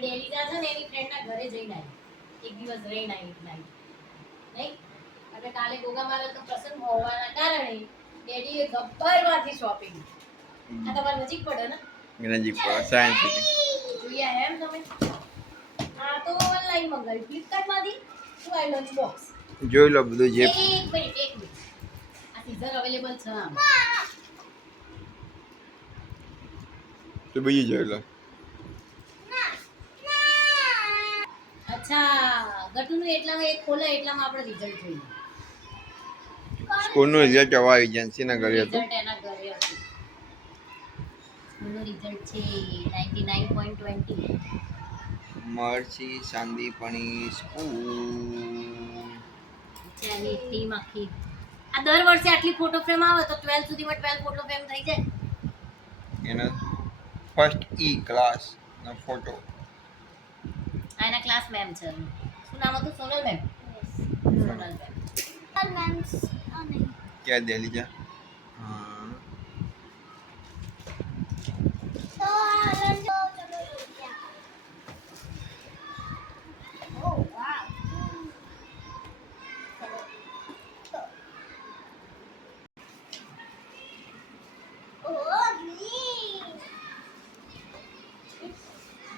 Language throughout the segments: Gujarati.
ડેલીજા છે ને એની ફ્રેન્ડના ઘરે જઈને આવી, એક દિવસ રહીને આવી નાઈટ નહીં. અને કાલે ગોગા મારા તો પ્રસંગ હોવાના કારણે ડેડીએ ગબ્બરમાંથી શોપિંગ. આ તમારે નજીક પડે ને? નજીક પડે સાયન્સ સિટી. જોઈએ એમ તમે? આ તો ઓનલાઈન મંગાવ્યું ફ્લિપકાર્ટમાંથી. શું આ લંચ બોક્સ જોઈ લો બધું જે. એક મિનિટ આ સીઝર અવેલેબલ છે આમ. તો બીજું જોઈ લો. અચ્છા ગટુનું એટલામાં એક ખોલે એટલામાં આપણે રિઝલ્ટ જોઈએ. સ્કૂલનું રિઝલ્ટ હવે એજન્સીના ઘરે હતું. રિઝલ્ટ એના ઘરે હતું. સ્કૂલનું રિઝલ્ટ છે 99.20. Mercy Sandipani school. ચાલી ટીમ આખી. આ દર વર્ષે આટલી ફોટો ફ્રેમ આવે તો 12 સુધીમાં 12 ફોટો ફ્રેમ થઈ જાય. એનો ફર્સ્ટ ઈ ક્લાસ નો ફોટો. આ એના ક્લાસ મેમ છે. શું નામ હતું? સોનલ મેમ. સોનલ મેમ. क्या दिल्ली जा. हाँ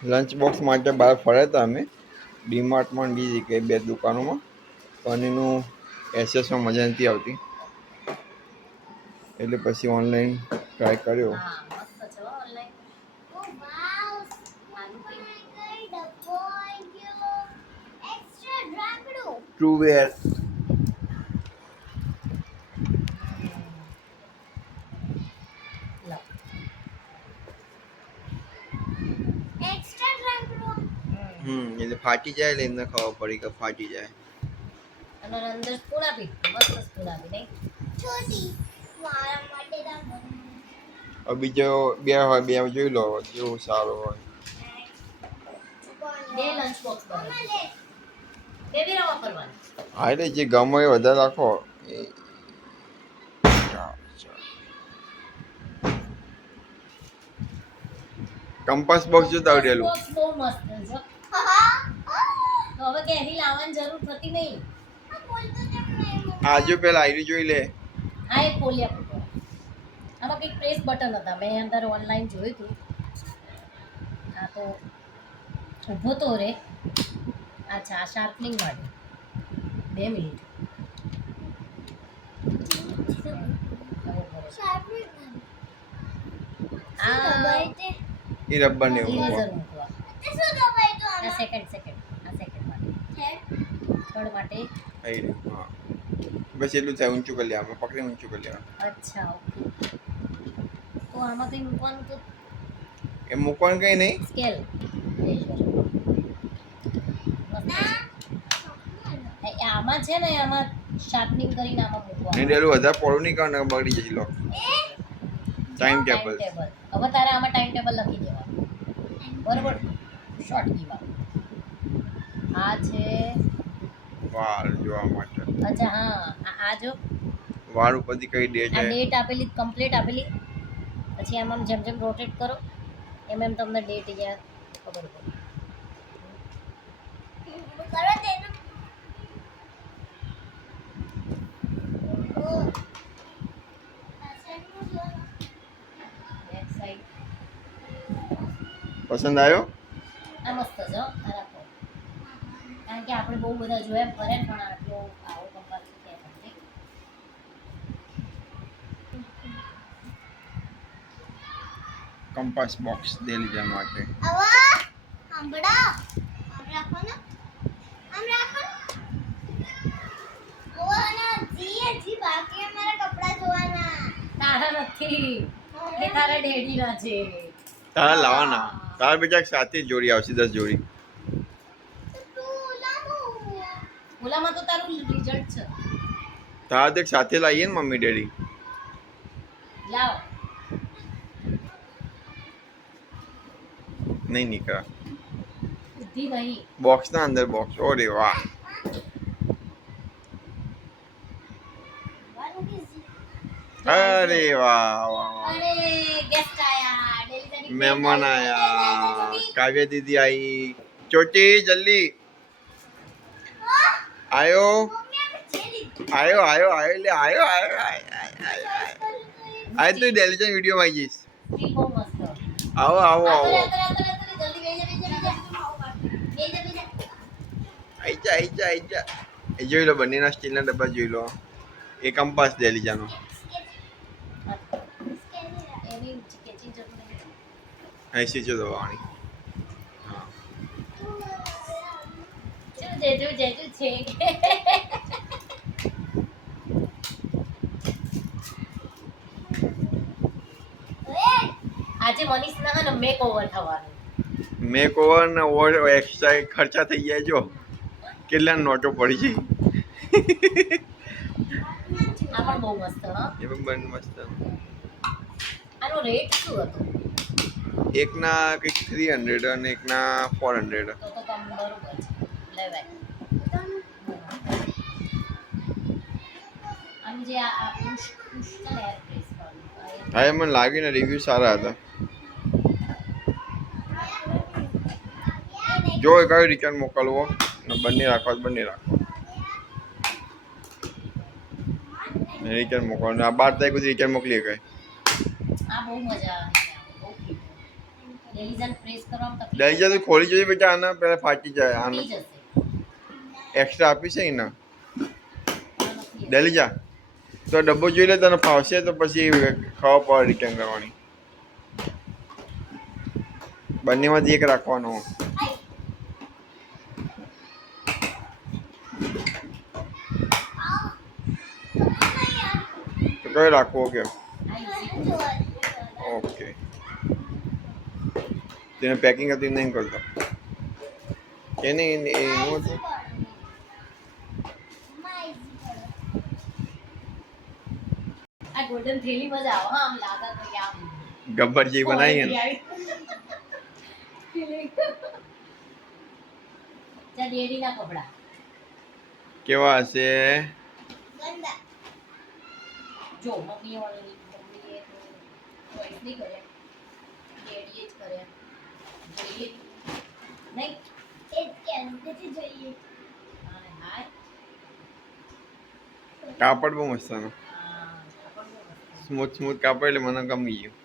લંચ બોક્સ માટે બહાર ફર્યા હતા અમે ડીમાર્ટમાં બીજી કે બે દુકાનોમાં, પણ એનું એસએસમાં મજા નથી આવતી એટલે પછી ઓનલાઈન ટ્રાય કર્યો. હા મસ્ત છે ઓનલાઈન. ઓ વાવ આનું એક્સ્ટ્રા ડ્રાકડો ટ્રુ વેર. એક્સ્ટ્રા ડ્રાકડો એટલે ફાટી જાય એટલે એમને ખબર પડી કે ફાટી જાય. અને અંદર સ્પૂન આપી મસ્ત સ્પૂન આપી નહીં છોટી મારા માટે દા. હવે બીજો બે હોય બે જોઈ લો જેવું સારું હોય. બે લંચ બોક્સ બનાવો. કેવી રીતે વાપરવાનું? હા એટલે જે ગમે એ વધારે રાખો. કંપાસ બોક્સ જોતા આવડેલું. બોક્સ બહુ મસ્ત છે. તો હવે કેરી લાવવાની જરૂર થતી નહીં. આજુ પેલા આઈડી જોઈ લે. આ એક ખોલ્યા પૂરો. આમાં કંઈક પ્રેસ બટન હતા, મેં અંદર ઓનલાઈન જોયું હતું. હા તો ઊભો તો રે. અચ્છા આ શાર્પનિંગ માટે 2 મિનિટ. એ રબર ને એવું ઇરેઝર મૂકવા. આ સેકન્ડ માટે. થર્ડ માટે. આઈડી હા બસ એટલું થાય. ઊંચું કરી લેવાનું, પકડી ઊંચું કરી લેવાનું. અચ્છા ઓકે. તો આમાં કંઈ મૂકવાનું તો એ મૂકવાનું કઈ નહીં. સ્કેલ આમાં છે ને આમાં શાર્પનિંગ કરીને આમાં મૂકવાનું. નહીં ડેલું વધારે પોળું નહીં કરવાનું, બગડી જશે લોક. Time table. હવે તારે આમાં ટાઈમ ટેબલ લખી દેવાનું બરોબર. શોર્ટ કીમાં આ છે વાળ જોવા માટે. અચ્છા હા આ જો વાળ ઉપરથી કઈ ડેટ આ છે. ડેટ આપેલી કમ્પ્લીટ આપેલી. પછી આમ જેમ જેમ રોટેટ કરો એમ એમ તમને ડેટ અહીંયા ખબર પડે. પસંદ આવ્યો? આ મસ્ત છે હો, આ રાખો. કારણ કે આપણે બહુ બધા જોયા ફરે પણ આટલો આવો કંપાસ છે નથી. કંપાસ બોક્સ દિલ્હી જવા માટે. તારા નથી એ તારા ડેડીના છે. તારા લાવવાના. તારા બીજા સાથે જોડી આવશે 10 જોડી. ઓલામાં તો તારું રિઝલ્ટ છે. તારા તો એક સાથે લાવીએ ને મમ્મી ડેડી. લાવ નહીં નીકળા બુદ્ધિ નહીં. બોક્સ ના અંદર બોક્સ. ઓરે વાહ. અરે વાહ વાહ વાહ. અરે ગેસ્ટ આયા ડેલી મહેમાન આયા, કાવ્ય દીદી आई, ચોટી જલ્દી આયો આયો આયો આયો લે આયો આયો આય તો ડેલિજન વિડીયો માં જઈશ. બહુ મસ્ત. આવો આવો આવો જલ્દી બેસી જા. આઈ જા એ જોઈ લો બંનેના સ્ટીલના ડબ્બા જોઈ લો. એ કંપાસ ડેલિજાનો એની કેચિંગ જરૂર નહીં. 80 દવાની. હા જેજુ છે. આજે મનીષના હે ને મેક ઓવર થવાનું. મેક ઓવર ને ઓવર એક્સ્ટ્રા ખર્ચા થઈ જાય જો કેટલા નોટો પડી છે. આ પણ બહુ મસ્ત હા. એ પણ બન મસ્ત. આનો રેટ શું હતો? એકના કંઈક 300 અને એકના 400. તો કામ બરોબર છે. લેવાય. આમ જે આ પુશ છે ને એર પ્રેસ વાળું. હા મને લાગ્યું ને રિવ્યુ સારા હતા. જો કયો રિટર્ન મોકલવો ને બંને રાખવા બંને રાખો. રિટર્ન મોકલવાનું આ 12 તારીખ સુધી રિટર્ન મોકલી ગઈ. આ બહુ મજા આવે. બહુ cute. ડેલિઝન પ્રેસ કરવામાં તકલીફ ડેલિજા તો ખોલી જોઈએ બેટા આના પહેલા ફાટી જાય આના પડી જશે. એક્સ્ટ્રા આપી છે એના ડેલિજા તો ડબ્બો જોઈ લે તને ફાવશે તો પછી ખાવા પડે રિટર્ન કરવાની. બંનેમાંથી એક રાખવાનો. તો કયો રાખવો કે ઓકે તેને પેકિંગ હતી નહીં કરતો એને એનું હતું. આ ગોલ્ડન થેલી મજા આવે હા. આમ લાગે તો કે આમ ગબ્બર જે બનાવી ને ચા ડેડી ના કપડા કેવા હશે. જો મમ્મી ઓલરેડી મમ્મીએ ચોઈસ નહીં કરે. ડેડીએ જ કરે. જોઈએ નહીં એ કેમ નથી જોઈએ. હા હાય કાપડ બહુ મસ્ત છે. હા આપણ બહુ મસ્ત. સ્મૂથ કાપડ એટલે મને ગમી ગયું.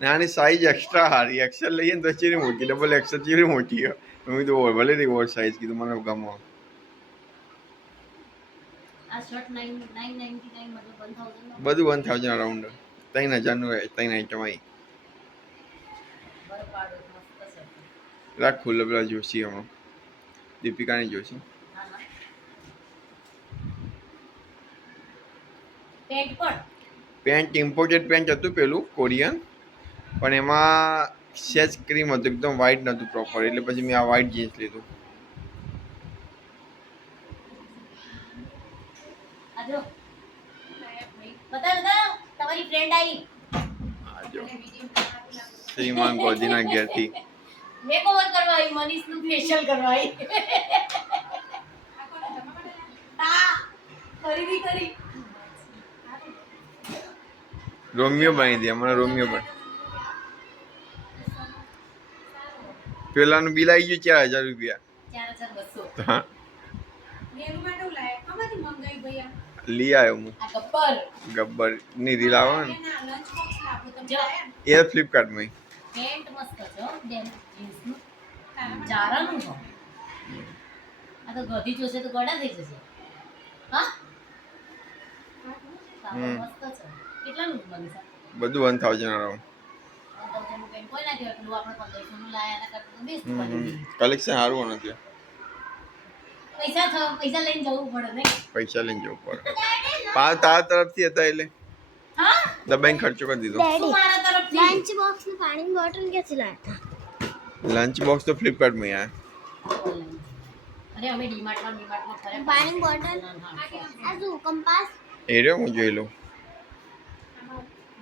ને આની સાઈઝ એક્સ્ટ્રા હારી એક્સેલ લઈએ ને તો ચીરી મોટી ડબલ એક્સેલ ચીરી મોટી મેં તો ભલે નહીં ઓવર સાઈઝ કીધું મને ગમો. આ શર્ટ 999 મતલબ 1000 બધું 1000 અરાઉન્ડ 3000 નું 3 આઈટમ આવી. બરપાડો મસ્ત છે. રાખ ખુલ્લો પેલા જોશી હમણાં દીપિકાની જોશી. હા હા પેન્ટ પણ પેન્ટ ઇમ્પોર્ટેડ પેન્ટ હતું પેલું કોરિયન પણ એમાં સેજ ક્રીમ હતું એકદમ વ્હાઈટ નહોતું પ્રોપર એટલે પછી મેં આ વ્હાઈટ જીન્સ લીધું. આજો બતા તમારી ફ્રેન્ડ આવી. આ જો શ્રીમાન ગોધીના ઘેરથી મેકઓવર કરવા આવી. મનીષનું ફેશિયલ કરવા આવી. હા ખરીદી કરી. રોમિયો બની દે હમણાં રોમિયો બન. પેલાનું બિલ આવી ગયું 4000 રૂપિયા. 4200 હા લઈ આવ્યો હું આ ગબ્બર ગબ્બર ની રીલ આવે ને જો એ ફ્લિપકાર્ટમાં પેન્ટ મસ્ત છે હો બેન જીન્સનું. જારાનું છે. આ તો ગધી જોશે તો ગડા થઈ જશે. હા મસ્ત છે. કેટલાનું મનીષા? બધું 1000 અરાઉન્ડ. 1000 નું પેન્ટ કોઈ ના કહેવાય. પેલું આપણે 1500 નું લાયા એના કરતાં તો બેસ્ટ ક્વોલિટી. કલેક્શન સારું નથી. પૈસા લઈને જવું પડે ને. પૈસા લઈને જવું પડે. તારા તરફથી હતા એટલે હા દબાઈને ખર્ચો કરી દીધો. શું મારા તરફથી? લંચ બોક્સ में पानी की बोतल कैसे लाया था? લંચ બોક્સ તો ફ્લિપકાર્ટમાં યાર. અરે અમે ડીમાર્ટમાં ફર્યા. पानी की बोतल હા, आजू कंपास એ રહ્યો હું જોઈ લઉં.